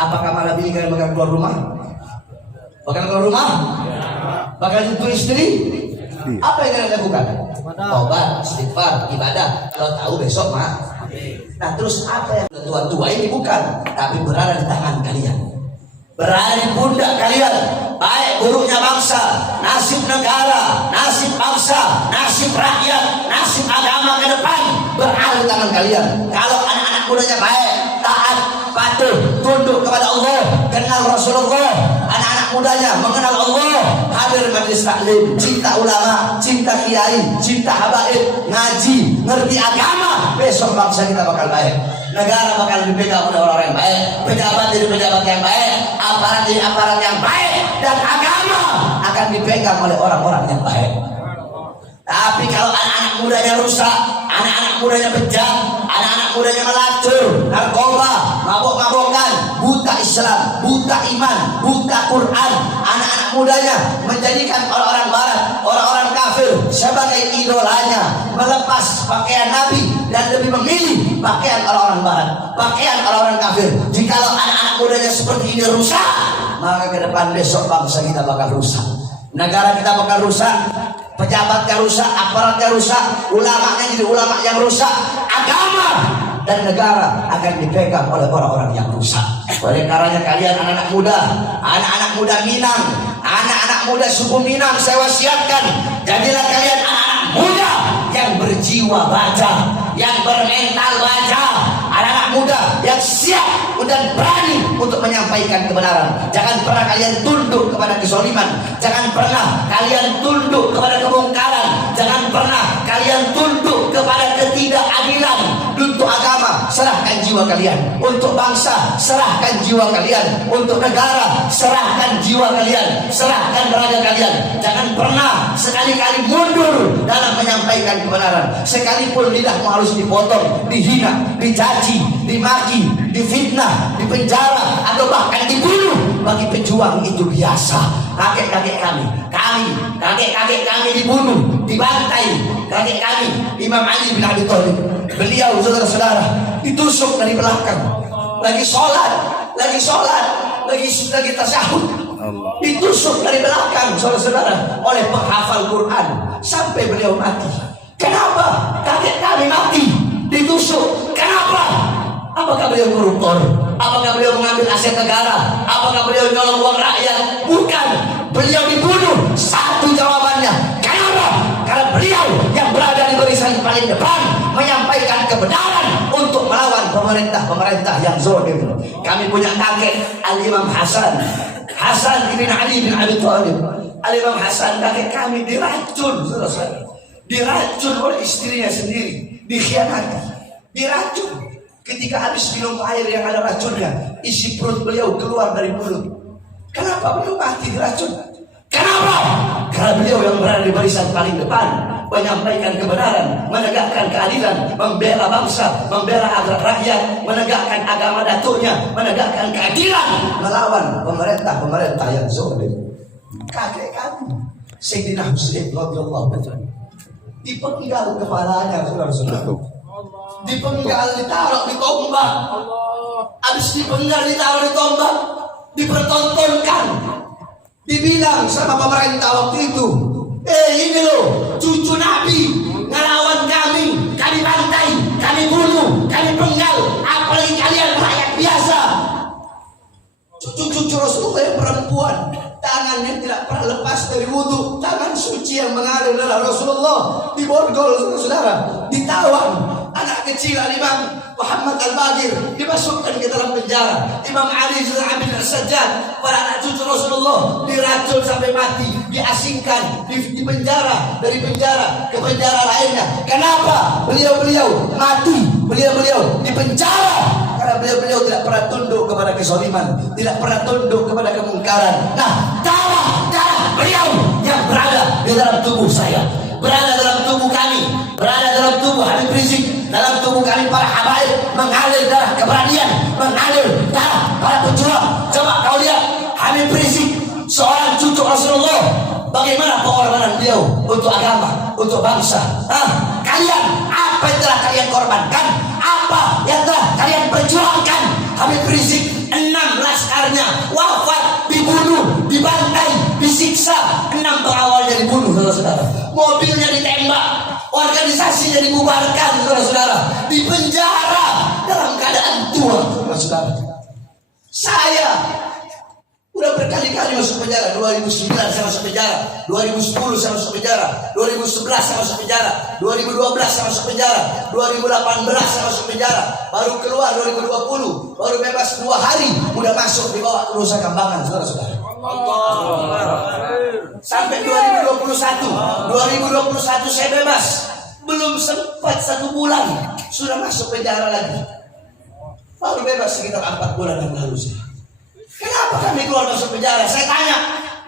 Apakah malam ini kalian bakal keluar rumah? Bakal keluar rumah? Bakal sentuh istri? Apa yang kalian lakukan? Tobat, istighfar, ibadah. Kalau tahu besok mah. Nah terus apa yang tua-tua ini bukan, tapi berada di tangan kalian, berada di pundak kalian. Baik buruknya bangsa, nasib negara, nasib bangsa, nasib rakyat, nasib agama ke depan berada di tangan kalian. Kalau anak-anak mudanya baik, taat, patuh, tunduk kepada Allah, kenal Rasulullah, anak-anak mudanya mengenal Allah, hadir majlis taklim, cinta ulama, cinta kiai, cinta habaib, ngaji, ngerti agama, besok bangsa kita bakal baik. Negara bakal dipegang oleh orang yang baik, pejabat jadi pejabat yang baik, aparat jadi aparat yang baik, dan agama akan dipegang oleh orang-orang yang baik. Tapi kalau anak-anak mudanya rusak, anak-anak mudanya bejat, anak-anak mudanya melacur, narkoba, mabok-mabokan, buta Islam, buta iman, buta Quran, anak-anak mudanya menjadikan orang-orang barat, orang-orang kafir sebagai idolanya, melepas pakaian Nabi dan lebih memilih pakaian orang-orang barat, pakaian orang-orang kafir. Jikalau anak-anak mudanya seperti ini rusak, maka ke depan besok bangsa kita bakal rusak, negara kita bakal rusak, pejabatnya rusak, aparatnya rusak, ulamanya jadi ulama yang rusak, agama dan negara akan dipegang oleh orang-orang yang rusak. Oleh karenanya kalian anak-anak muda Minang, anak-anak muda suku Minang, saya wasiatkan, jadilah kalian anak-anak muda yang berjiwa baja, yang bermental baja, anak-anak muda yang siap dan berani untuk menyampaikan kebenaran. Jangan pernah kalian tunduk kepada kezaliman, jangan pernah kalian tunduk kepada kemungkaran, jangan pernah kalian tunduk kepada ketidakadilan. Untuk agama serahkan jiwa kalian, untuk bangsa serahkan jiwa kalian, untuk negara serahkan jiwa kalian, serahkan raga kalian. Jangan pernah sekali-kali mundur dalam menyampaikan kebenaran. Sekalipun lidahmu harus dipotong, dihina, dicaci, dimaki, difitnah, dipenjara, atau bahkan dibunuh, bagi pejuang itu biasa. Kakek-kakek kakek-kakek kami dibunuh, dibantai. Kakek kami Imam Ali bin Abi Thalib, beliau saudara-saudara ditusuk dari belakang, lagi sholat, lagi tasyahud, ditusuk dari belakang saudara-saudara oleh penghafal Quran sampai beliau mati. Kenapa kakek kami mati ditusuk? Kenapa? Apakah beliau koruptor? Apakah beliau mengambil aset negara? Apakah beliau nyolong uang rakyat? Bukan, beliau dibunuh. Satu jawabannya. Kenapa? Karena beliau yang berada di barisan paling depan menyampaikan kebenaran untuk melawan pemerintah yang zalim. Kami punya kakek Al-Imam Hasan ibn Ali bin Abi Thalib. Al-Imam Hasan kakek kami diracun, saudara-saudara. Diracun oleh istrinya sendiri, dikhianati, diracun. Ketika habis minum air yang ada racunnya, isi perut beliau keluar dari mulut. Kenapa beliau mati diracun? Kenapa? Karena beliau yang berada di barisan paling depan, menyampaikan kebenaran, menegakkan keadilan, membela bangsa, membela agar rakyat, menegakkan agama datuknya, menegakkan keadilan, melawan pemerintah yang zalim. Kakek kami Sayyidina Muslim radhiyallahu anhu dipenggal kepalanya, saudara-saudara. Dipenggal, ditaruh di tombak. Habis dipenggal, ditaruh di tombak, dipertontonkan, dibilang sama pemerintah waktu itu, ini loh cucu Nabi ngelawan kami bantai, kami bunuh, kami penggal, apalagi kalian rakyat biasa. Cucu Rasulullah yang perempuan, tangannya tidak pernah lepas dari wudhu, tangan suci yang mengalir darah Rasulullah diborgol, saudara, ditawan. Anak kecil Imam Muhammad Al-Baqir dimasukkan ke dalam penjara. Imam Ali bin Abi As-Sajjad, para anak cucu Rasulullah, diracun sampai mati, diasingkan di penjara, dari penjara ke penjara lainnya. Kenapa? Beliau mati, beliau di penjara karena beliau tidak pernah tunduk kepada kezaliman, tidak pernah tunduk kepada kemungkaran. Nah, darah beliau yang berada di dalam tubuh saya, berada dalam tubuh kami, berada dalam tubuh Habib Rizik, dalam tubuh kami para habaib, mengalir darah keberanian, mengalir darah para pejuang. Coba kau lihat Habib Rizik, seorang cucu Rasulullah, bagaimana pengorbanan beliau untuk agama, untuk bangsa. Kalian, apa yang telah kalian korbankan? Apa yang telah kalian perjuangkan? Habib Rizik 6 6 laskarnya wafat, dibunuh, dibantai, disiksa. 6 pengawalnya dibunuh, saudara-saudara. Mobilnya ditembak, organisasinya dibubarkan, saudara-saudara. Di penjara dalam keadaan tua, saudara-saudara. Saya udah berkali-kali masuk penjara. 2009 saya masuk penjara, 2010 saya masuk penjara, 2011 saya masuk penjara, 2012 saya masuk penjara, 2018 saya masuk penjara, baru keluar 2020, baru bebas 2 hari, udah masuk dibawa ke Nusa Kambangan, saudara-saudara. Sampai 2021 saya bebas, belum sempat 1 bulan sudah masuk penjara lagi. Baru bebas sekitar 4 bulan yang lalu sih. Kenapa kami keluar masuk penjara? Saya tanya,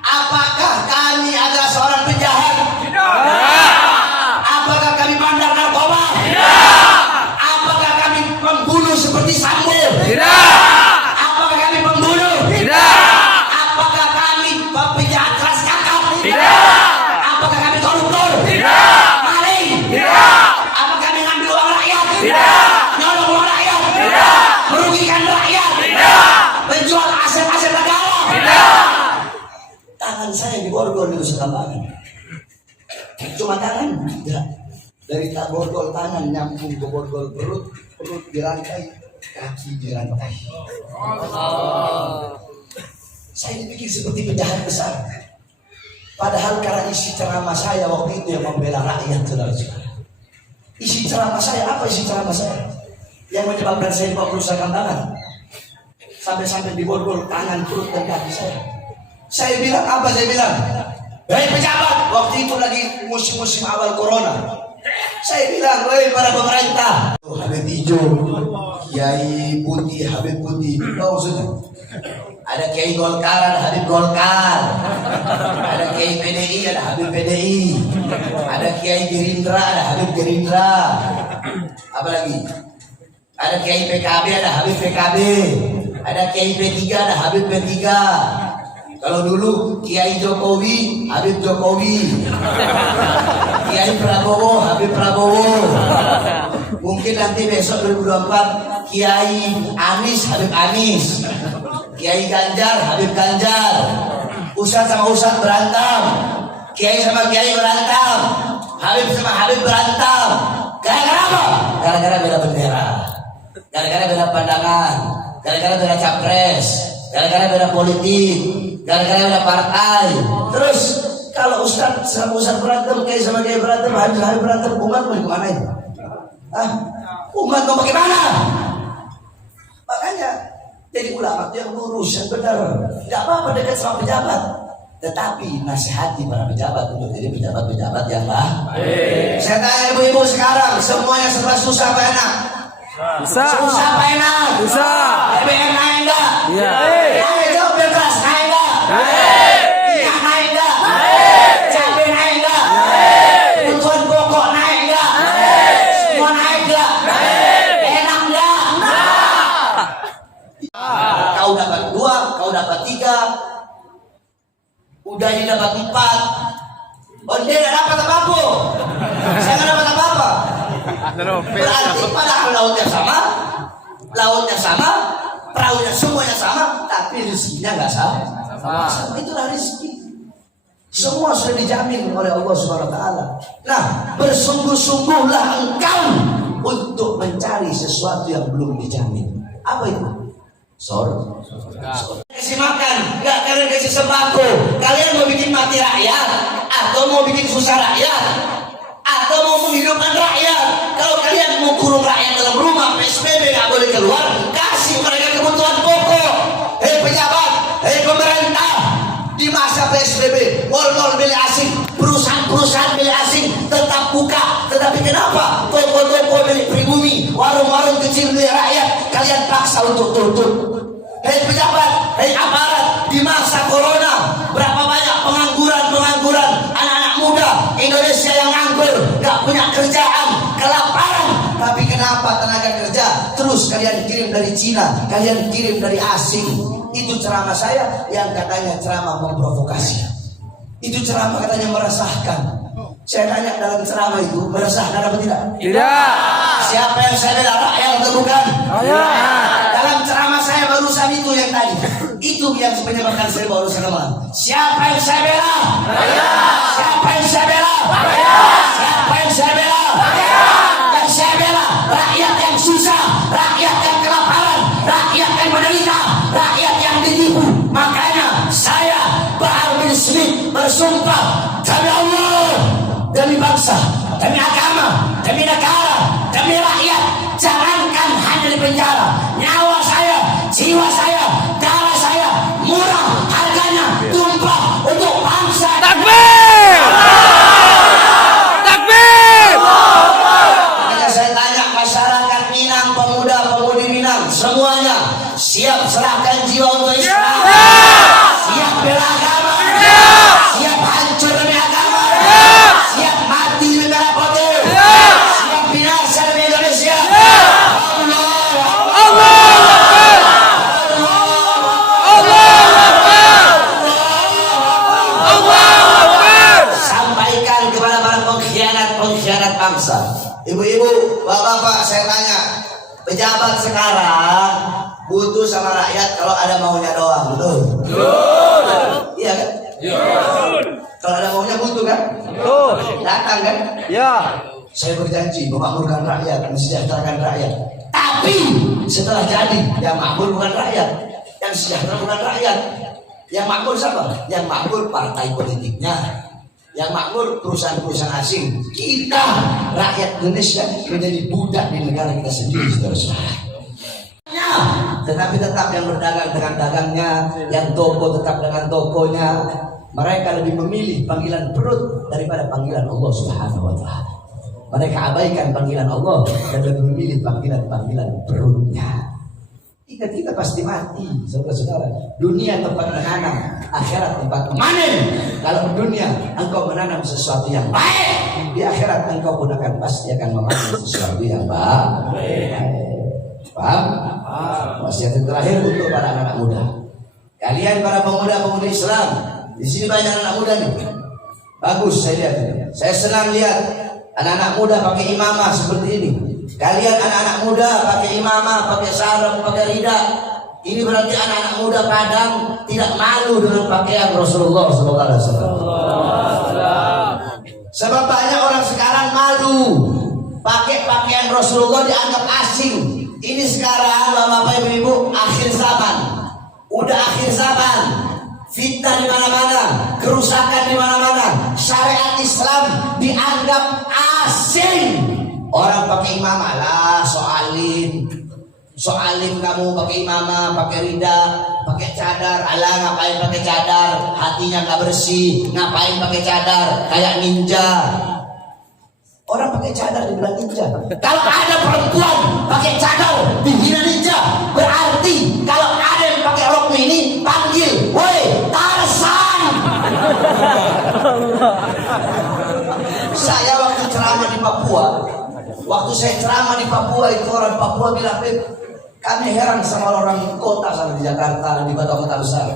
apakah kami adalah seorang penjahat? Tidak. Apakah kami bandar narkoba? Tidak. Apakah kami pembunuh seperti Sambo? Tidak. Apakah kami pembunuh? Tidak. Apakah kami penjahat keras kakap? Tidak. Apakah kami koruptor? Tidak. Maling? Tidak. Apakah kami ngambil uang rakyat? Tidak. Nyolong uang rakyat? Tidak. Merugikan rakyat? Tidak. Menjual aset-aset negara? Tidak. Tangan saya diborgol di Nusa Kambangan. Cuma tangan? Tidak. Dari tak borgol tangan nyambung ke borgol perut, perut dirantai, kaki dirantai. Saya dipikir seperti penjahat besar. Padahal karena isi ceramah saya waktu itu yang membela rakyat, saudara-saudara. Isi ceramah saya, apa isi ceramah saya? Yang menyebabkan saya dibawa ke Nusa Kambangan. Sampai-sampai diborgol tangan, perut, dan kaki saya. Saya bilang apa? Saya bilang, hei pejabat, waktu itu lagi musim-musim awal corona. Saya bilang, hei para pemerintah, Habib hijau, Kiai putih, Habib putih, tahu sudah? Ada Kiai Golkar, ada Habib Golkar. Ada Kiai PDI, ada Habib PDI. Ada Kiai Gerindra, ada Habib Gerindra. Apa lagi? Ada Kiai PKB, ada Habib PKB. Ada Kiai P3, ada Habib P3. Kalau dulu Kiai Jokowi, Habib Jokowi. Kiai Prabowo, Habib Prabowo. Mungkin nanti besok 2024 Kiai Anies, Habib Anies. Kiai Ganjar, Habib Ganjar. Ustadz sama Ustadz berantem. Kiai sama Kiai berantem. Habib sama Habib berantem. Gara-gara apa? Gara-gara beda bendera. Gara-gara beda pandangan. Gara-gara beda capres, gara-gara beda politik, gara-gara beda partai. Terus kalau Ustadz sama Ustadz berantem, Kiai sama Kiai berantem, Habib berantem, umat mau kemana ini? Umat mau bagaimana? Makanya jadi ulama itu yang lurus, yang benar. Tidak apa-apa dekat sama pejabat, tetapi nasihati para pejabat untuk jadi pejabat-pejabat yang baik. Saya tanya ibu-ibu sekarang, semuanya serba susah apa enak? Bisa. Susah apa enak? Bisa. BBM naik enggak? Iya. Naik jawab bebas, naik enggak? Naik. Minyak naik enggak? Naik. Cabai naik enggak? Naik. Kebutuhan pokok naik enggak? Naik. Semua naik enggak? Naik. Enak enggak? Nah. Kau dapat 2, kau dapat 3, udah dapat 4. Oh dia tidak dapat apa-apa. Saya nggak dapat apa-apa. Berarti padahal lautnya sama, perahunya semuanya sama, tapi rezekinya nggak sama. Itulah rezeki. Semua sudah dijamin oleh Allah Subhanahu Wa Taala. Nah, bersungguh-sungguhlah engkau untuk mencari sesuatu yang belum dijamin. Apa itu? Kasih makan, nggak kalian kasih sembako. Kalian mau bikin mati rakyat, atau mau bikin susah rakyat, atau mau menghidupkan rakyat? Kalau kalian mau kurung rakyat dalam rumah, PSBB nggak boleh keluar, kasih mereka kebutuhan pokok. Hei pejabat, hei pemerintah, di masa PSBB, mal-mal milik asing, perusahaan-perusahaan milik asing tetap buka. Tetapi kenapa toko-toko milik pribumi, warung-warung kecil milik rakyat kalian paksa untuk tutup? Hei pejabat, hei aparat, di masa corona berapa banyak pengangguran anak-anak muda Indonesia yang nganggur, gak punya kerjaan, kelaparan. Tapi kenapa tenaga kerja terus kalian kirim dari Cina, kalian kirim dari asing? Itu ceramah saya yang katanya ceramah memprovokasi. Itu ceramah katanya meresahkan. Saya tanya dalam ceramah itu meresahkan apa tidak? Tidak. Siapa yang saya bela, rakyat atau bukan? Dalam ceramah saya baru urusan itu yang tadi. Itu yang menyebabkan saya berurusan sama. Siapa yang saya bela? Siapa yang saya bela? Siapa yang saya bela? Yang saya bela rakyat yang susah, rakyat yang kelaparan, rakyat yang menderita, rakyat yang ditipu. Makanya saya Bahar bin Smith bersumpah demi Allah, demi bangsa, demi agama, demi negara, demi rakyat, jangankan hanya di penjara, nyawa saya, jiwa saya, darah saya murah harganya, tumpah untuk bangsa. Takbir! Takbir! Makanya saya tanya masyarakat Minang, pemuda-pemudi Minang, semuanya siap serahkan jiwa untuk Islam? Siap bela agama? Siap hancur demi agama? Siap mati demi merah putih? Siap binasa demi Indonesia? Sampaikan kepada para pengkhianat bangsa. Ibu-ibu, bapak-bapak, saya tanya, pejabat sekarang butuh sama rakyat kalau ada maunya doang, betul? Iya kan? Kalau ada maunya butuh kan? Datang kan? Ya. Saya berjanji memakmurkan rakyat, mensejahterakan rakyat. Tapi setelah jadi, yang makmur bukan rakyat, yang sejahtera bukan rakyat. Yang makmur siapa? Yang makmur partai politiknya, yang makmur perusahaan-perusahaan asing. Kita rakyat Indonesia menjadi budak di negara kita sendiri, saudara-saudara. Tetapi tetap yang berdagang dengan dagangnya, yang toko tetap dengan tokonya. Mereka lebih memilih panggilan perut daripada panggilan Allah Subhanahu wa Ta'ala. Mereka abaikan panggilan Allah dan lebih memilih panggilan perutnya. Ingat, kita pasti mati, saudara-saudara. Dunia tempat menanam, akhirat tempat memanen. Kalau di dunia engkau menanam sesuatu yang baik, di akhirat engkau pun akan pasti akan memanen sesuatu yang baik. Paham? Wasiat yang terakhir untuk para anak muda. Kalian para pemuda-pemudi Islam, di sini banyak anak muda nih. Bagus, saya lihat. Saya senang lihat anak-anak muda pakai imamah seperti ini. Kalian anak-anak muda pakai imamah, pakai sarung, pakai rida. Ini berarti anak-anak muda Padang tidak malu dengan pakaian Rasulullah SAW. Sebab banyak orang sekarang malu pakai pakaian Rasulullah, dianggap asing. Ini sekarang bapak-bapak ibu-ibu akhir zaman. Udah akhir zaman. Fitnah di mana-mana, kerusakan di mana-mana. Syariat Islam dianggap asing. Orang pakai imamah lah, soalin kamu pakai imamah, pakai rida, pakai cadar. Alah, ngapain pakai cadar? Hatinya nggak bersih. Ngapain pakai cadar? Kayak ninja. Orang pakai cadar dibilang ninja. Kalau ada perempuan pakai cadar dihina ninja, berarti kalau ada yang pakai rok mini panggil, woi Tarzan. Saya waktu ceramah di Papua, waktu saya ceramah di Papua, itu orang Papua bilang, kami heran sama orang kota sama di Jakarta, di kota-kota besar.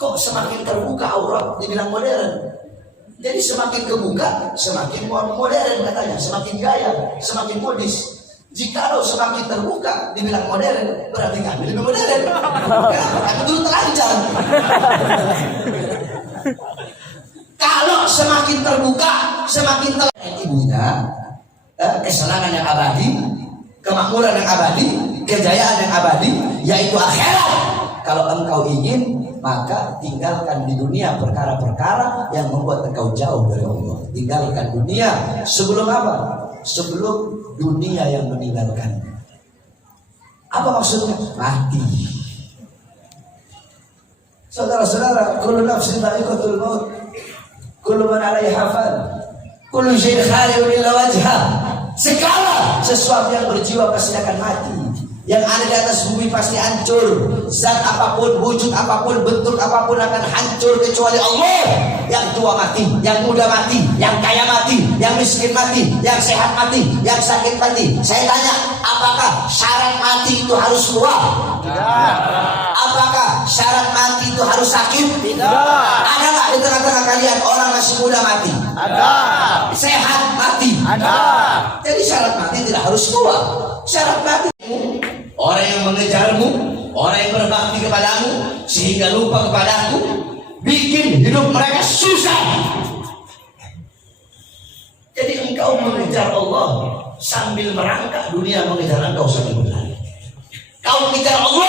Kok semakin terbuka aurat, dibilang modern. Jadi semakin kebuka, semakin modern katanya, semakin gaya, semakin modis. Jikalau semakin terbuka, dibilang modern, berarti kami lebih modern. Kenapa? Kami dulu telanjang. Kalau semakin terbuka, semakin ibunya, kesenangan yang abadi, kemakmuran yang abadi, kejayaan yang abadi, yaitu akhirat. Kalau engkau ingin, maka tinggalkan di dunia perkara-perkara yang membuat engkau jauh dari Allah. Tinggalkan dunia sebelum apa? Sebelum dunia yang meninggalkan. Apa maksudnya? Mati. Saudara-saudara, kullu nafsin dha'iqatul maut. Kullu man 'alaiha fan. Kullu syai'in khalidun illa wajhah. Segala sesuatu yang berjiwa pasti akan mati. Yang ada di atas bumi pasti hancur. Zat apapun, wujud apapun, bentuk apapun akan hancur kecuali Allah. Yang tua mati, yang muda mati, yang kaya mati, yang miskin mati, yang sehat mati, yang sakit mati. Saya tanya, apakah syarat mati itu harus tua? Tidak. Apakah syarat mati itu harus sakit? Tidak. Ada nggak di tengah-tengah kalian orang masih muda mati? Ada. Sehat mati? Ada. Jadi syarat mati tidak harus tua. Syarat mati orang yang mengejarmu, orang yang berbakti kepadamu sehingga lupa kepadaku, bikin hidup mereka susah. Jadi engkau mengejar Allah sambil merangkak, dunia mengejar engkau sambil berlari. Kau mengejar Allah